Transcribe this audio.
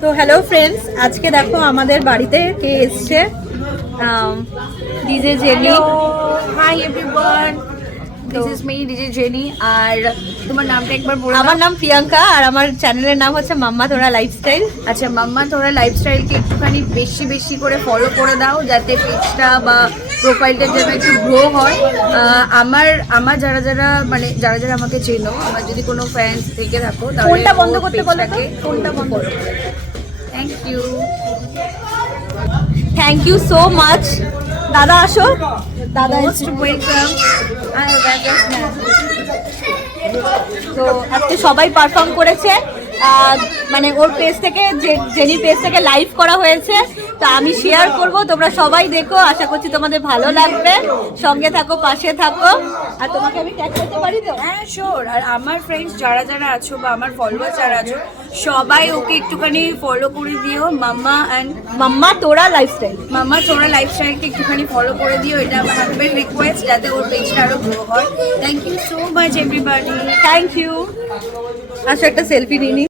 তো hello friends, আজকে দেখো আমাদের বাড়িতে কে এসছে। DJ Jenny. Hi everyone, this is me DJ Jenny. আর তোমার নামটা একবার বলো। আমার নাম প্রিয়াঙ্কা আর আমার চ্যানেলের নাম হচ্ছে মাম্মা তোরা লাইফস্টাইল। আচ্ছা, মাম্মা তোরা লাইফস্টাইলকে একটুখানি বেশি বেশি করে ফলো করে দাও, যাতে পেজটা বা প্রোফাইলটা যেন একটু গ্রো হয়। আমার যারা যারা মানে যারা যারা আমাকে চেনো, আমার যদি কোনো ফ্যান্স থেকে থাকো তাহলে ফোনটা বন্ধ করতে বলো তো, ফোনটা বন্ধ করো। Thank you. Thank you so much. দাদা আসো, দাদা মোস্ট ওয়েলকাম। তো আজকে সবাই পারফর্ম করেছে, মানে ওর পেজ থেকে, জেনির পেজ থেকে লাইভ করা হয়েছে। তো আমি শেয়ার করব, তোমরা সবাই দেখো, আশা করছি তোমাদের ভালো লাগবে। সঙ্গে থাকো, পাশে থাকো। আর তোমাকে আমি ট্যাগ করতে পারি তো? হ্যাঁ শিওর। আর আমার ফ্রেন্ডস যারা যারা আছো বা আমার ফলোয়ার যারা আছো, সবাই ওকে একটুখানি ফলো করে দিও। মাম্মা তোরা লাইফস্টাইল, মাম্মা তোরা লাইফস্টাইলকে একটুখানি ফলো করে দিও। এটা আমার হাজবেন্ড রিকোয়েস্ট, যাতে ওর পেজটা আরো গ্রো হয়। Thank you so much everybody. Thank you. আসো একটা সেলফি নিয়ে নিই।